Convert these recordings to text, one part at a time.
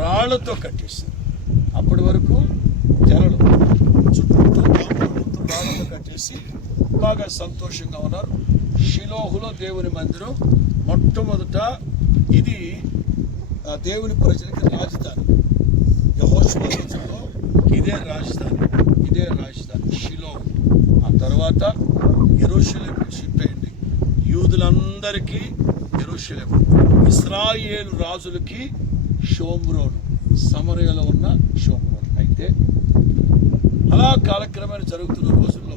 రాళ్ళతో కట్టేశారు. అప్పటి వరకు తెరలు చుట్టూ రాళ్ళతో కట్టేసి బాగా సంతోషంగా ఉన్నారు. షిలోహులో దేవుని మందిరం మొట్టమొదట ఇది ఆ, దేవుని ప్రజలకి రాజధాని. యెహోషువ ఇదే రాజధాని ఇదే రాజధాని షిలో ఆ తర్వాత ఎరుషలేం షిఫ్ట్ అయింది యూదులందరికీ ఎరుషలేం ఇస్రాయేలు రాజులకి షోమ్రోను. సమరయలో ఉన్న షోమ్రోన్. అయితే అలా కాలక్రమేణ జరుగుతున్న రోజుల్లో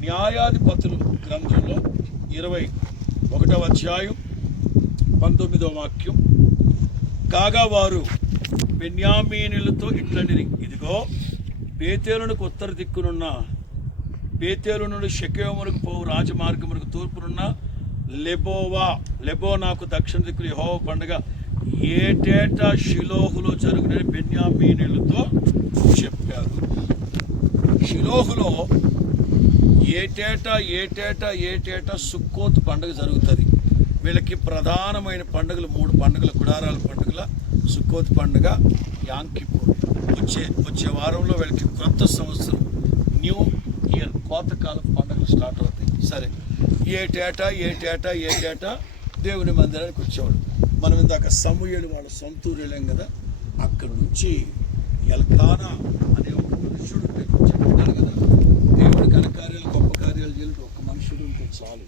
న్యాయాధిపతులు గ్రంథంలో ఇరవై ఒకటవ అధ్యాయం పంతొమ్మిదవ వాక్యం. కాగా వారు బెన్యామీనులతో ఇట్లనిరి ఇదిగో బేతేలునకు ఉత్తర దిక్కునున్న బేతేలు నుండి షకేమునకు పోవు రాజమార్గమునకు తూర్పునున్న లెబోవా. లెబోనాకు దక్షిణ దిక్కులు యహోవ పండుగ. ఏటేటా షిలోహులో జరుగునని బెన్యామీనులతో చెప్పారు షిలోహులో ఏటేటా ఏటేటా ఏటేటా సుక్కోత్ పండుగ జరుగుతుంది. వీళ్ళకి ప్రధానమైన పండుగలు మూడు పండుగలు గుడారాల పండుగల సుక్కోత్ పండుగ యాంకిపూర్ వచ్చే వచ్చే వారంలో వీళ్ళకి కొత్త సంవత్సరం న్యూ ఇయర్ కోతకాలం పండుగలు స్టార్ట్ అవుతాయి. సరే ఏటేటా ఏటేటా ఏటేటా దేవుని మందిరానికి వచ్చేవాడు మనం ఇందాక సమూహలు వాళ్ళ సొంత వెళ్ళాం కదా అక్కడి నుంచి ఎల్కానా అనే ఒక మనుషుడు చెప్తున్నాడు కదా. దేవుడి ఘనకార్యాలు గొప్ప కార్యాలు చేయాలంటే ఒక మనుషుడు ఉంటే చాలు.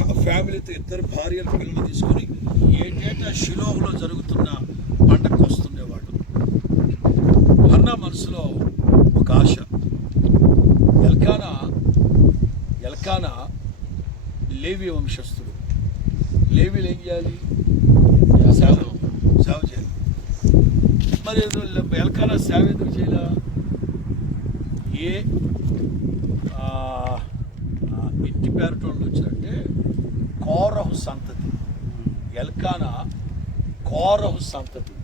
ఆ ఫ్యామిలీతో ఇద్దరు భార్యలు పిల్లలు తీసుకొని ఏటేటా షిలోహులో జరుగుతున్న పండగకు వస్తుండేవాడు. అన్న మనసులో ఒక ఆశ. ఎల్కానా ఎల్కానా లేవి వంశస్థుడు. లేవీలు ఏం చేయాలి? సేవ చేయాలి. మరి ఎలకాల సేవ ఎందుకు చేయాల? ఏ ఇంటి పేరటోళ్ళు వచ్చారంటే కోరహు సంతతి. ఎల్కాన కోరహు సంతతి.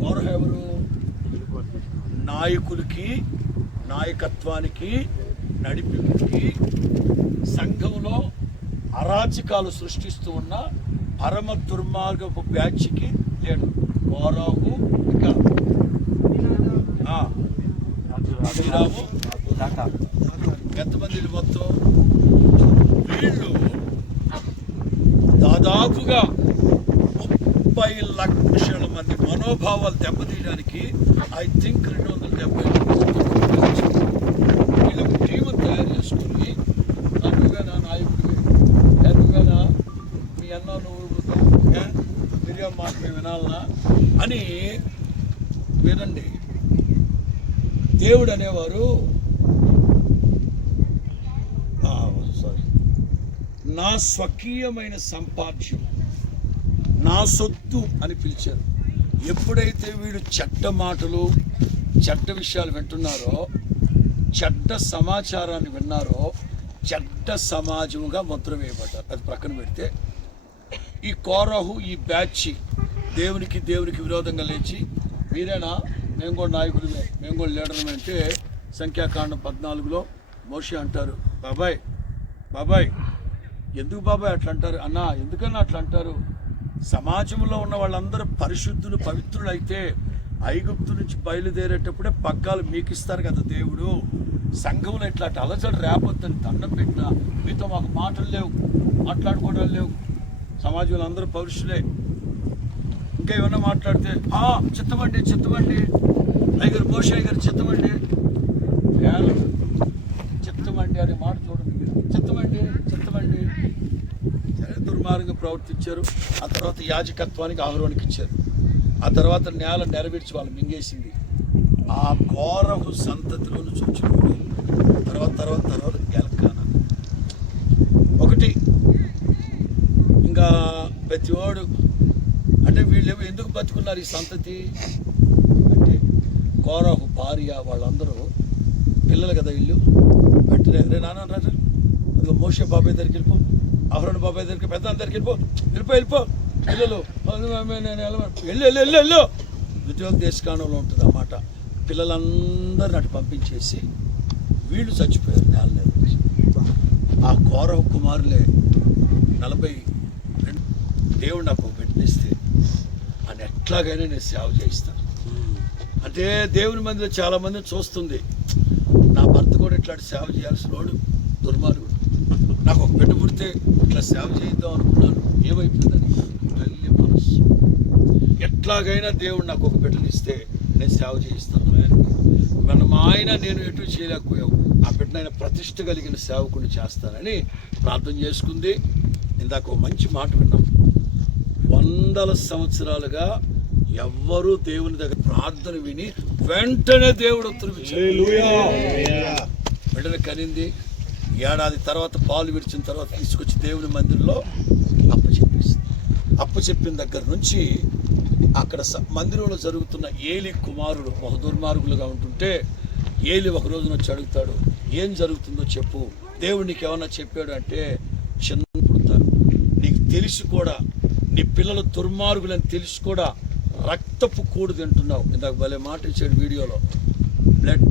కోరహ ఎవరు? నాయకులకి నాయకత్వానికి నడిపింపుకి సంఘంలో అరాచకాలు సృష్టిస్తూ ఉన్న పరమ దుర్మార్గపు బ్యాచ్కి లేడు కోరాహు ఇంకా. అభిరాము. ఎంతమంది మొత్తం? వీళ్ళు దాదాపుగా ముప్పై లక్షల మంది మనోభావాలు దెబ్బతీయడానికి ఐ థింక్ రెండు వందల డెబ్బై వీళ్ళకు టీము తయారు చేసుకుని "ఆ, నా నాయకుడివి ఏ, మీ అన్న నువ్వు రాజ్యం మాట మేము వినాలనా అని వినండి. దేవుడు అనేవారు సారీ నా స్వకీయమైన సంపాద్యం నా సొత్తు అని పిలిచారు. ఎప్పుడైతే వీడు చెడ్డ మాటలు చెడ్డ విషయాలు వింటున్నారో చెడ్డ సమాచారాన్ని విన్నారో చెడ్డ సమాజముగా ముద్ర వేయబడ్డారు. అది ప్రక్కన పెడితే ఈ కోరహు ఈ బ్యాచ్ దేవునికి దేవునికి విరోధంగా లేచి మీరేనా? మేము కూడా నాయకులమే మేము కూడా లీడర్మే అంటే సంఖ్యాకాండం పద్నాలుగులో మోషి అంటారు. బాబాయ్ బాబాయ్ ఎందుకు బాబాయ్ అట్లా అంటారు? అన్నా ఎందుకన్నా అట్లా అంటారు? సమాజంలో ఉన్న వాళ్ళందరూ పరిశుద్ధులు పవిత్రులు అయితే ఐగుప్తు నుంచి బయలుదేరేటప్పుడే పగ్గాలు మీకు ఇస్తారు కదా దేవుడు. సంఘంలో ఇట్లాంటి అలజడి రేపొద్దని దండం పెట్టినా మీతో మాకు మాటలు లేవు మాట్లాడుకోవడం లేవు. సమాజంలో అందరూ పౌరుషులే. ఇంకా ఏమన్నా మాట్లాడితే "ఆ, చిత్తమండి చిత్తమండి. అయ్యగారు భోషయ్య గారు చిత్తమండి. చిత్తమండి అనే మాట చూడండి చిత్తమండి చిత్తమండి. సరే దుర్మార్గంగా ప్రవర్తించారు. ఆ తర్వాత యాజకత్వానికి ఆహ్వానికి ఇచ్చారు. ఆ తర్వాత నేల నెరవేర్చి వాళ్ళు మింగేసింది. ఆ ఘోరపు సంతతిలోని నుంచి తర్వాత తర్వాత తర్వాత తర్వాత ఎలకాన ఒకటి ఇంకా ప్రతివాడు అంటే వీళ్ళు ఎందుకు బతుకున్నారు ఈ సంతతి? అంటే కోరహు భార్య వాళ్ళందరూ పిల్లలు కదా వీళ్ళు? వెంటనే రే నాన్న రా రా. మోషే బాబాయ్ దగ్గరికి వెళ్ళిపో అహరోన్ బాబాయ్ దగ్గరికి పెద్ద దగ్గరికి వెళ్ళిపో వెళ్ళిపో వెళ్ళిపో. పిల్లలు వెళ్ళు వెళ్ళు వెళ్ళు వెళ్ళు ఉద్యోగ దేశకాండంలో ఉంటుంది అన్నమాట పిల్లలందరిని అటు పంపించేసి వీళ్ళు చచ్చిపోయారు నేల ఆ కోరవ కుమారులే నలభై దేవుడు నాకు బిడ్డనిస్తే అని ఎట్లాగైనా నేను సేవ చేయిస్తాను. అంటే దేవుని మందిలో చాలామందిని చూస్తుంది. నా భర్త కూడా ఇట్లాంటి సేవ చేయాల్సిన వాడు దుర్మార్గుడు. నాకు ఒక బిడ్డ పుడితే ఇట్లా సేవ చేయిద్దాం అనుకున్నాను. ఏమైపోయిందని? తల్లి మనసు. ఎట్లాగైనా దేవుడు నాకు ఒక బిడ్డనిస్తే నేను సేవ చేయిస్తాను. మన మా ఆయన నేను ఎటు చేయలేకపోయావు. ఆ బిడ్డనైనా ప్రతిష్ట కలిగిన సేవకుని చేస్తానని ప్రార్థన చేసుకుంది. ఇందాక ఒక మంచి మాట విన్నాం. వందల సంవత్సరాలుగా ఎవ్వరూ దేవుని దగ్గర ప్రార్థన విని వెంటనే దేవుడు ఉత్తరం ఇచ్చాడు. బిడ్డను కనింది. ఏడాది తర్వాత పాలు విడిచిన తర్వాత తీసుకొచ్చి దేవుని మందిరంలో అప్పచెప్పేసింది అప్పచెప్పిన దగ్గర నుంచి అక్కడ మందిరంలో జరుగుతున్న ఏలి కుమారుడు ఒక దుర్మార్గులుగా ఉంటుంటే ఏలి ఒక రోజున వచ్చి అడుగుతాడు ఏం జరుగుతుందో చెప్పు. దేవుడు నీకు ఏమన్నా చెప్పాడు అంటే చిన్న పుడతారు. నీకు తెలిసి కూడా నీ పిల్లలు దుర్మార్గులని తెలిసి కూడా రక్తపు కూడు తింటున్నావు. ఇందాక భలే మాట ఇచ్చాడు వీడియోలో. బ్లడ్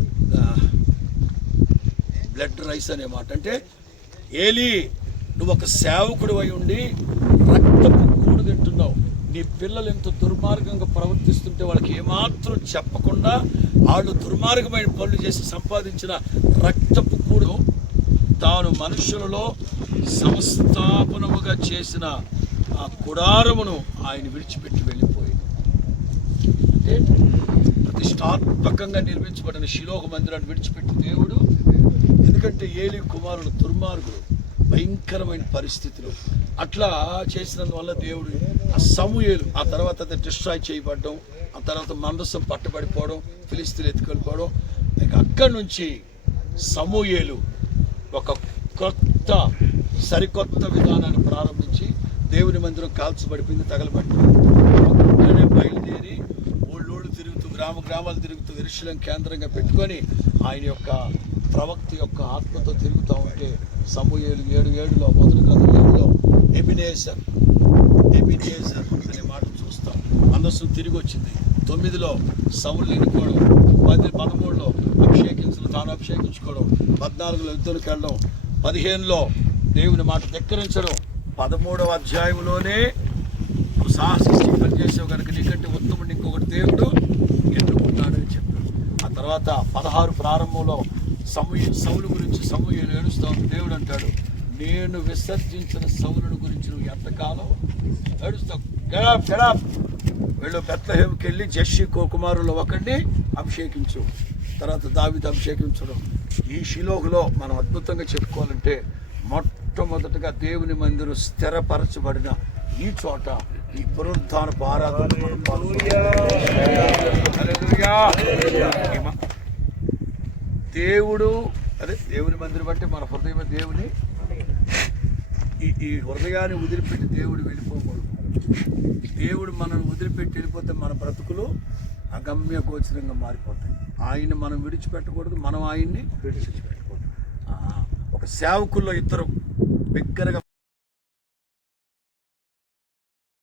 బ్లడ్ రైస్ అనే మాట. అంటే ఏలి నువ్వు ఒక సేవకుడు అయి ఉండి రక్తపు కూడు తింటున్నావు. నీ పిల్లలు ఎంత దుర్మార్గంగా ప్రవర్తిస్తుంటే వాళ్ళకి ఏమాత్రం చెప్పకుండా వాళ్ళు దుర్మార్గమైన పనులు చేసి సంపాదించిన రక్తపు కూడు తాను మనుషులలో సంస్థాపనముగా చేసిన ఆ కుడారమును ఆయన విడిచిపెట్టి వెళ్ళిపోయి అంటే ప్రతిష్టాత్మకంగా నిర్మించబడిన శిలోహ మందిరాన్ని విడిచిపెట్టి దేవుడు ఎందుకంటే ఏలి కుమారుడు దుర్మార్గుడు భయంకరమైన పరిస్థితులు. అట్లా చేసినందువల్ల దేవుడు ఆ సమూహలు ఆ తర్వాత అది డిస్ట్రాయ్ చేయబడడం ఆ తర్వాత మందసం పట్టబడిపోవడం ఫిలిస్తీన్లు ఎత్తుకెళ్ళిపోవడం ఇక అక్కడి నుంచి సమూయేలు ఒక కొత్త సరికొత్త విధానాన్ని ప్రారంభించి దేవుని మందిరం కాల్చబడిపోయింది తగలబడిపోయింది. బయలుదేరి ఊళ్ళోళ్ళు తిరుగుతూ గ్రామ గ్రామాలు తిరుగుతూ ఎరుశలం కేంద్రంగా పెట్టుకొని ఆయన యొక్క ప్రవక్త యొక్క ఆత్మతో తిరుగుతూ ఉంటే సమూహేలు ఏడు ఏడులో మొదటి గ్రంథం ఏడులో ఎబినేసర్ ఎబినేసర్ అనే మాట చూస్తాం. మనస్సు తిరిగి వచ్చింది. తొమ్మిదిలో సౌలు ఎన్నుకోవడం పది పదమూడులో అభిషేకించడం తాను అభిషేకించుకోవడం పద్నాలుగులో యుద్ధంకి వెళ్ళడం పదిహేనులో దేవుని మాట ధిక్కరించడం పదమూడవ అధ్యాయంలోనే నువ్వు సాహసిస్తూ పనిచేసావు కనుక నీకంటే ఉత్తముడు ఇంకొకటి దేవుడు ఎన్నుకున్నాడని చెప్పాడు. ఆ తర్వాత పదహారు ప్రారంభంలో సమయ సౌలు గురించి సమయం ఏడుస్తావు. దేవుడు అంటాడు నేను విసర్జించిన సౌలుని గురించి నువ్వు ఎంతకాలం ఏడుస్తావు? గెడాప్ గెడాప్ వీళ్ళు బెత్లహేమ్కి వెళ్ళి జస్సి కుమారులు ఒకడిని అభిషేకించు. తర్వాత దావిత అభిషేకించడం. ఈ శిలోహులో మనం అద్భుతంగా చెప్పుకోవాలంటే మొట్టమొదటగా దేవుని మందిరం స్థిరపరచబడిన ఈ చోట ఈ పునరుద్ధాన ఆరాధన దేవుడు అదే దేవుని మందిరం అంటే మన హృదయం దేవుని. ఈ ఈ హృదయాన్ని వదిలిపెట్టి దేవుడు వెళ్ళిపోకూడదు. దేవుడు మనల్ని వదిలిపెట్టి వెళ్ళిపోతే మన బ్రతుకులు అగమ్య గోచరంగా మారిపోతాయి. ఆయన్ని మనం విడిచిపెట్టకూడదు మనం ఆయన్ని విడిచిపెట్టకూడదు. ఒక సేవకుల్లో ఇద్దరు വിഗ്രഹം.